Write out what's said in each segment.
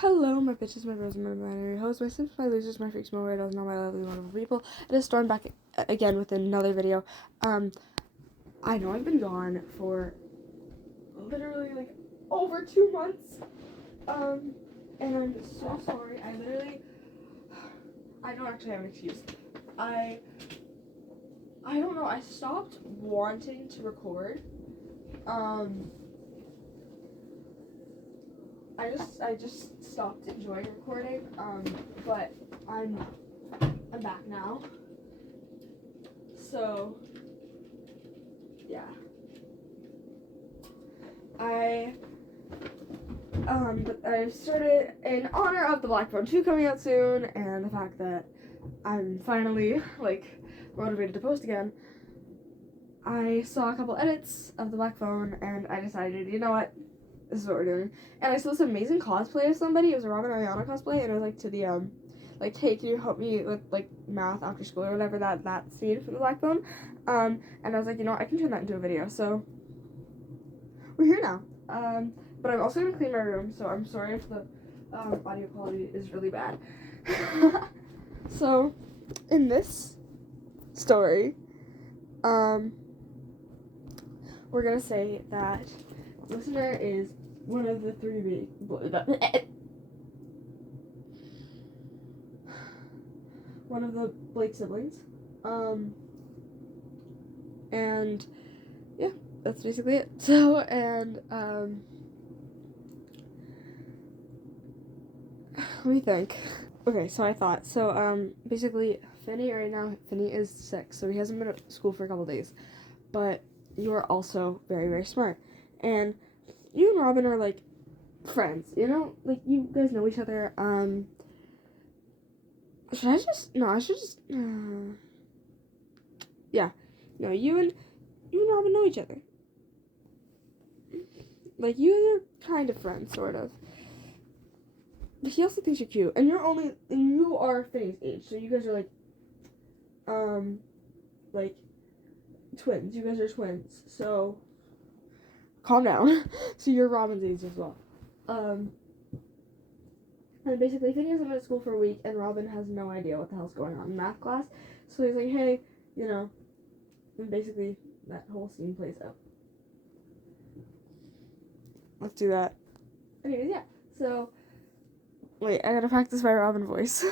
Hello, my bitches, my bros, my binary hosts, my simps, my losers, my freaks, my weirdos, and all my lovely, wonderful people. It is Storm back again with another video. I know I've been gone for literally like over 2 months. And I'm so sorry. I don't actually have an excuse. I don't know. I stopped wanting to record. I just stopped enjoying recording, but I'm back now. So, yeah. But I started in honor of the Black Phone 2 coming out soon, and the fact that I'm finally, motivated to post again. I saw a couple edits of the Black Phone, and I decided, you know what? This is what we're doing. And I saw this amazing cosplay of somebody. It was a Robin Ariana cosplay, and it was to the hey, can you help me with math after school or whatever, that scene from the Black Phone. And I was like, you know what, I can turn that into a video. So we're here now. But I'm also gonna clean my room, so I'm sorry if the audio quality is really bad. So in this story, we're gonna say that listener is one of the one of the Blake siblings. And yeah, that's basically it. So, and let me think. Okay, so I thought, basically, Finney is 6, so he hasn't been at school for a couple days, but you are also very, very smart, and you and Robin are, friends, you know? You guys know each other. Yeah. No, you and Robin know each other. You guys are kind of friends, sort of. But he also thinks you're cute, and you are Finney's age, so you guys are, twins. You guys are twins, so calm down. So you're Robin's age as well. And basically, Finney hasn't been at school for a week, and Robin has no idea what the hell's going on in math class. So he's like, hey, and basically that whole scene plays out. Let's do that. Anyways, yeah. So, wait, I gotta practice my Robin voice.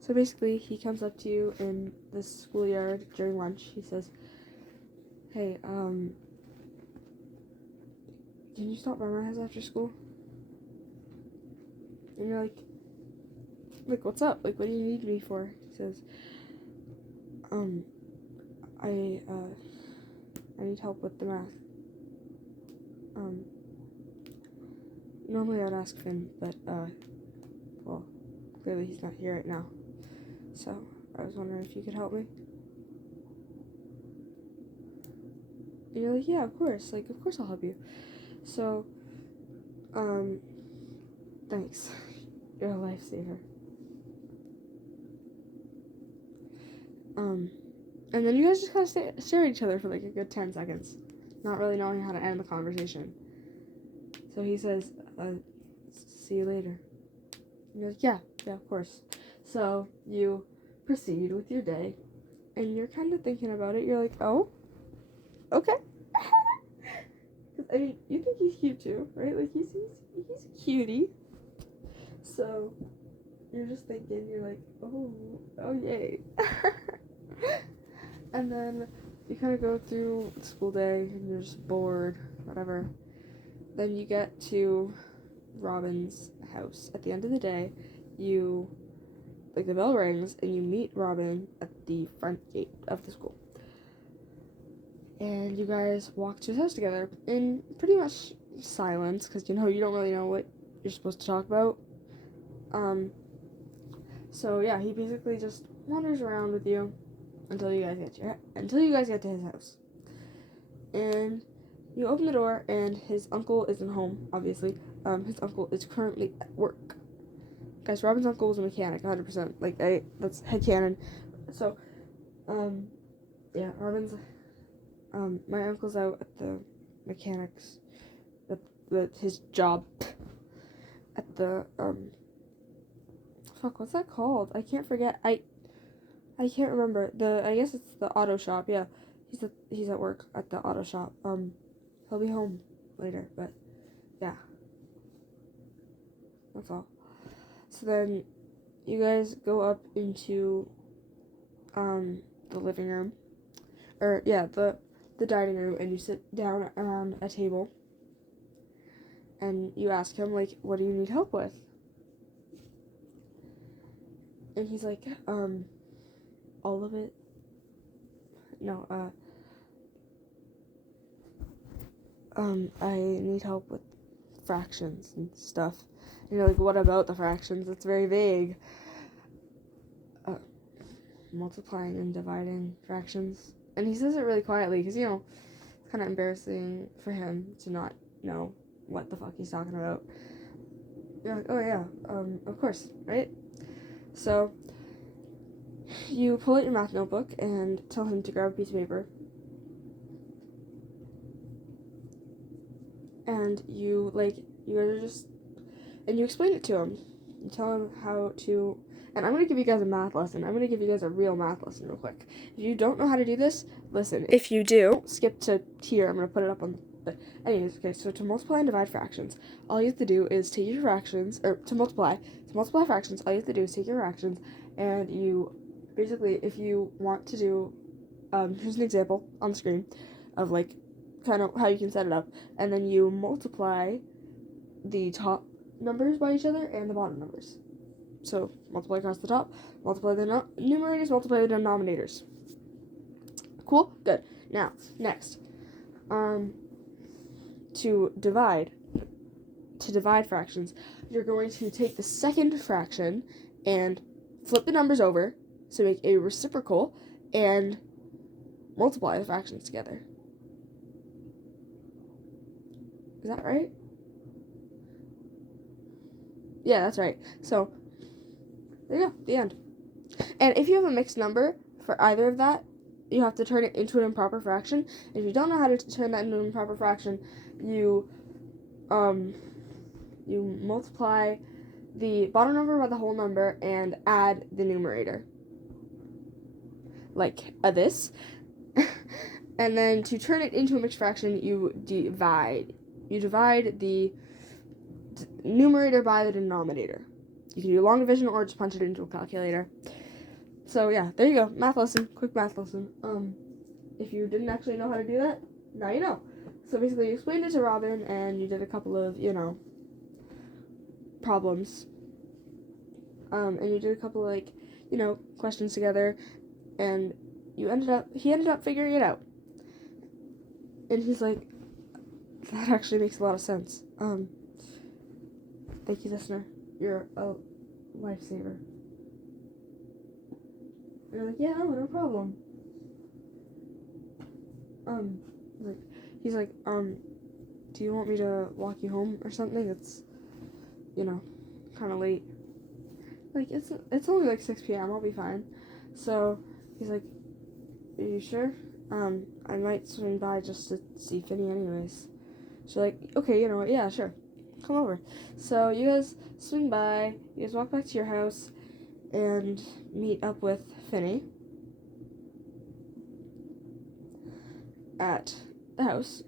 So basically, he comes up to you in the schoolyard during lunch. He says, hey, can you stop by my house after school? And you're like, what's up? What do you need me for? He says, I need help with the math. Normally I would ask Finn, but, well, clearly he's not here right now. So, I was wondering if you could help me. And you're like, yeah, of course. Of course I'll help you. So, thanks. You're a lifesaver. And then you guys just kind of stare at each other for a good 10 seconds, not really knowing how to end the conversation. So he says, see you later. And you're like, yeah, of course. So you proceed with your day, and you're kind of thinking about it. You're like, oh, okay. I mean, you think he's cute too, right? He's a cutie. So you're just thinking, you're like, oh yay. And then you kind of go through the school day, and you're just bored, whatever. Then you get to Robin's house. At the end of the day, the bell rings, and you meet Robin at the front gate of the school. And you guys walk to his house together in pretty much silence, because, you don't really know what you're supposed to talk about. So yeah, he basically just wanders around with you until you guys get to his house. And you open the door, and his uncle isn't home, obviously. His uncle is currently at work. Guys, Robin's uncle was a mechanic, 100%. That's headcanon. So, yeah, Robin's, my uncle's out at the mechanics, at his job, at the, fuck, what's that called? I can't forget. I can't remember. I guess it's the auto shop. Yeah, he's at work at the auto shop. He'll be home later, but yeah, that's all. So then, you guys go up into the living room, or yeah, the dining room, and you sit down around a table, and you ask him like, what do you need help with? And he's like, all of it. No, I need help with fractions and stuff. And you're like, what about the fractions? It's very vague. Multiplying and dividing fractions. And he says it really quietly because, you know, it's kind of embarrassing for him to not know what the fuck he's talking about. You're like, oh yeah, of course, right? So, you pull out your math notebook and tell him to grab a piece of paper. And you guys are just, and you explain it to him. You tell him how to, and I'm going to give you guys a math lesson. I'm going to give you guys a real math lesson real quick. If you don't know how to do this, listen. If you do, skip to here. I'm going to put it up on, but anyways, okay, so to multiply and divide fractions, all you have to do is take your fractions, or to multiply fractions, all you have to do is take your fractions, and you, basically, if you want to do, here's an example on the screen of, like, kind of how you can set it up, and then you multiply the top numbers by each other and the bottom numbers. So multiply across the top, multiply the numerators, multiply the denominators. Cool? Good. Now, next, to divide fractions, you're going to take the second fraction and flip the numbers over to make a reciprocal and multiply the fractions together. Is that right? Yeah, that's right. So, there you go, the end. And if you have a mixed number for either of that, you have to turn it into an improper fraction. If you don't know how to turn that into an improper fraction, you multiply the bottom number by the whole number and add the numerator. Like this. And then to turn it into a mixed fraction, you divide. You divide the numerator by the denominator. You can do long division or just punch it into a calculator. So yeah, there you go. Math lesson. Quick math lesson. If you didn't actually know how to do that, now you know. So basically you explained it to Robin and you did a couple of, problems. And you did a couple questions together, and he ended up figuring it out. And he's like, that actually makes a lot of sense. Thank you, listener. You're a lifesaver. And you're like, yeah, no problem. He's like, do you want me to walk you home or something? It's, kind of late. Like, it's only like 6 p.m. I'll be fine. So, he's like, are you sure? I might swing by just to see Finny anyways. She's like, okay, you know what? Yeah, sure. Come over. So, you guys swing by. You guys walk back to your house and meet up with Finny at the house.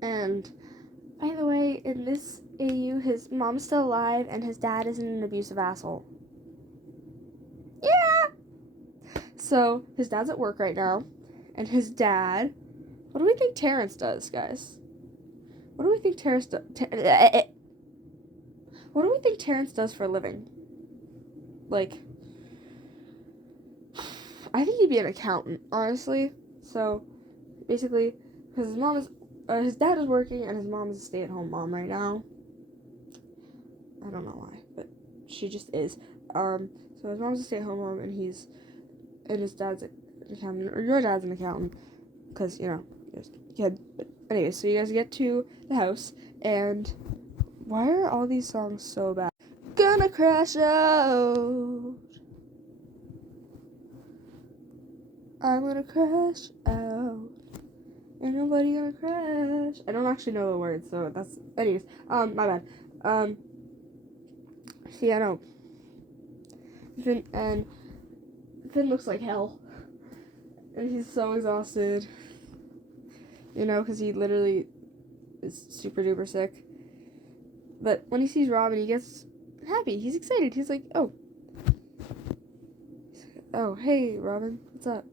And, by the way, in this AU, his mom's still alive and his dad isn't an abusive asshole. Yeah! So, his dad's at work right now, and his dad... What do we think Terrence does, guys? What do we think Terrence does? What do we think Terrence does for a living? Like, I think he'd be an accountant, honestly. So, basically, because his dad is working and his mom is a stay-at-home mom right now. I don't know why, but she just is. So his mom's a stay-at-home mom, and his dad's an accountant, or your dad's an accountant, because, you're a kid. But anyway, so you guys get to the house, and why are all these songs so bad? Gonna crash out. I'm gonna crash out. Ain't nobody gonna crash. I don't actually know the words, so that's anyways. My bad. See, I know. Finn looks like hell, and he's so exhausted. You know, because he literally is super duper sick. But when he sees Robin, he gets happy. He's excited. He's like, oh, hey, Robin, what's up?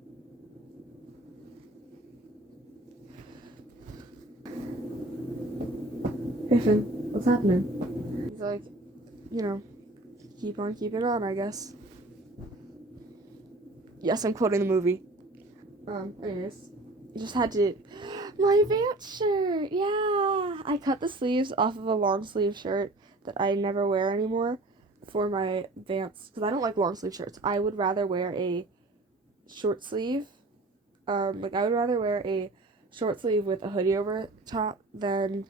Hey, Finn, what's happening? He's like, you know, keep on keeping on, I guess. Yes, I'm quoting the movie. Anyways, just had to. My Vance shirt, yeah! I cut the sleeves off of a long sleeve shirt that I never wear anymore for my Vance, because I don't like long sleeve shirts. I would rather wear a short sleeve. I would rather wear a short sleeve with a hoodie over top than,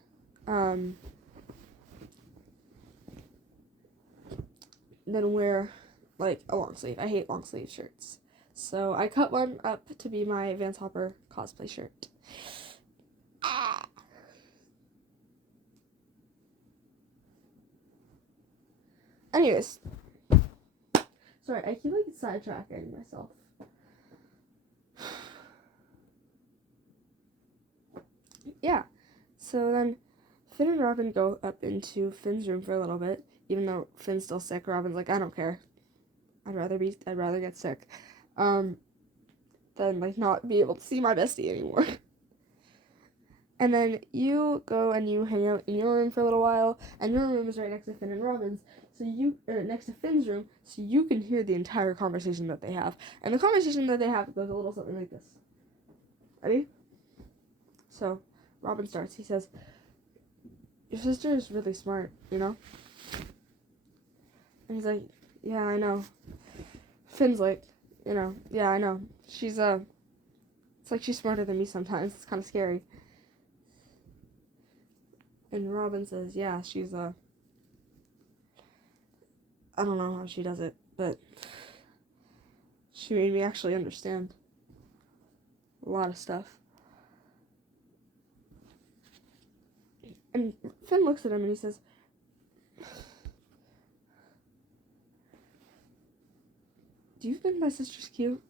wear, like, a long sleeve. I hate long sleeve shirts. So I cut one up to be my Vance Hopper cosplay shirt. Anyways. Sorry, I keep, like, sidetracking myself. Yeah. So then Finn and Robin go up into Finn's room for a little bit. Even though Finn's still sick, Robin's like, I don't care. I'd rather get sick. Than, like, not be able to see my bestie anymore. And then you go and you hang out in your room for a little while, and your room is right next to Finn and Robin's, next to Finn's room, so you can hear the entire conversation that they have. And the conversation that they have goes a little something like this. Ready? So, Robin starts. He says, your sister is really smart, you know? And he's like, yeah, I know. Finn's like, yeah, I know. She's, it's like she's smarter than me sometimes. It's kind of scary. And Robin says, yeah, she's, I don't know how she does it, but she made me actually understand a lot of stuff. And Finn looks at him and he says, do you think my sister's cute?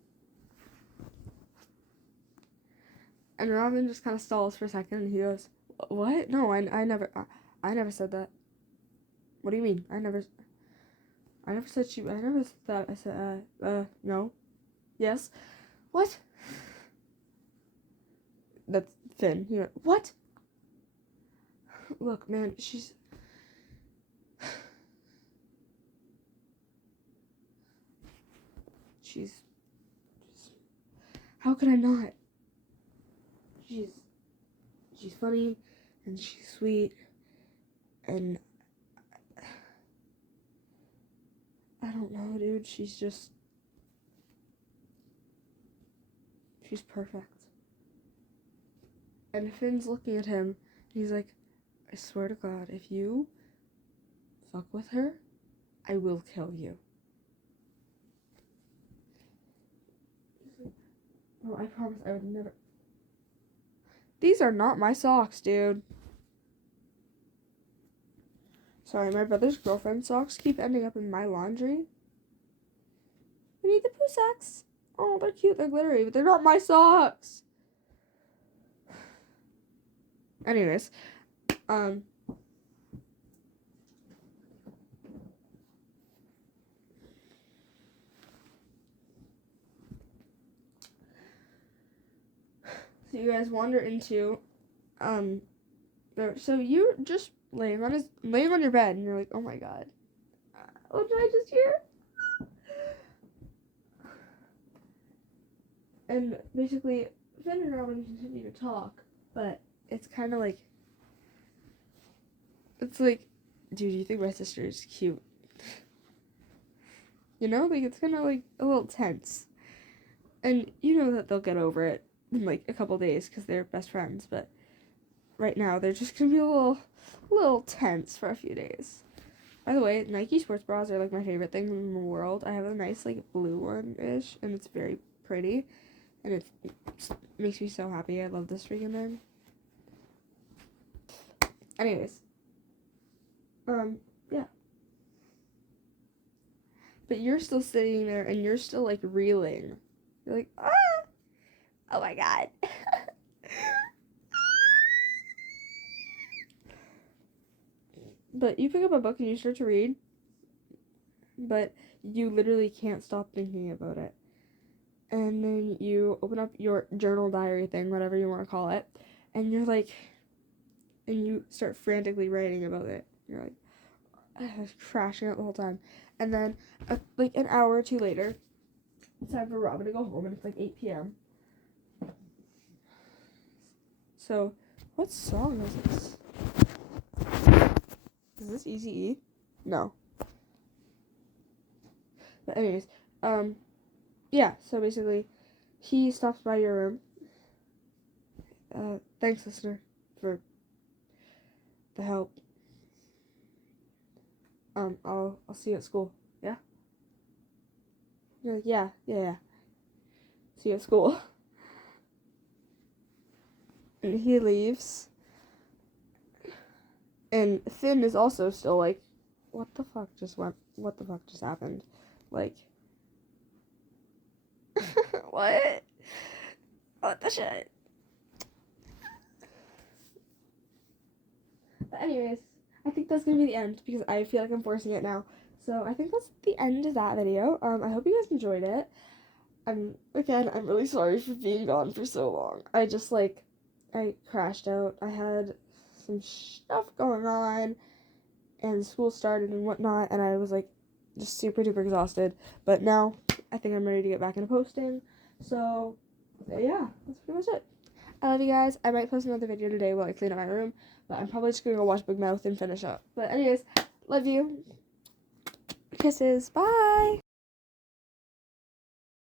And Robin just kind of stalls for a second and he goes, what? No, I never said that. What do you mean? I never said she, I never said that. I said, no. Yes. What? That's Finn. He went, what? Look, man, she's... How could I not? She's funny, and she's sweet, and I don't know, dude, she's perfect. And Finn's looking at him, and he's like, I swear to God, if you fuck with her, I will kill you. Oh, I promise I would never... These are not my socks, dude. Sorry, my brother's girlfriend's socks keep ending up in my laundry. We need the poo socks. Oh, they're cute, they're glittery, but they're not my socks. Anyways, so you guys wander into, so you're just laying on your bed, and you're like, oh my God, what did I just hear? And basically, Finn and Robin continue to talk, but it's kind of like, dude, do you think my sister is cute? You know, like, it's kind of like a little tense. And you know that they'll get over it in like a couple days because they're best friends, but right now they're just gonna be a little tense for a few days. By the way, Nike sports bras are like my favorite thing in the world. I have a nice like blue one-ish, and it's very pretty. and it makes me so happy. I love this freaking thing. Anyways, yeah. But you're still sitting there, and you're still, like, reeling. You're like, ah! Oh my god. But you pick up a book and you start to read, but you literally can't stop thinking about it. And then you open up your journal diary thing, whatever you want to call it, and you're like, and you start frantically writing about it. You're like, crashing out the whole time. And then, like, an hour or two later, it's time for Robin to go home, and it's like 8 p.m. So, what song is this? Is this Eazy-E? No. But anyways, yeah, so basically, he stops by your room. Thanks, listener, for the help. I'll see you at school. Yeah? You're like, yeah. See you at school. And he leaves. And Finn is also still like, what the fuck just happened? Like, what? What the shit? But anyways, I think that's gonna be the end because I feel like I'm forcing it now. So I think that's the end of that video. I hope you guys enjoyed it. I'm really sorry for being gone for so long. I crashed out. I had some stuff going on, and school started and whatnot, and I was like just super duper exhausted. But now I think I'm ready to get back into posting. So yeah, that's pretty much it. I love you guys. I might post another video today while I clean up my room, but I'm probably just gonna go watch Big Mouth and finish up. But anyways, love you. Kisses. Bye.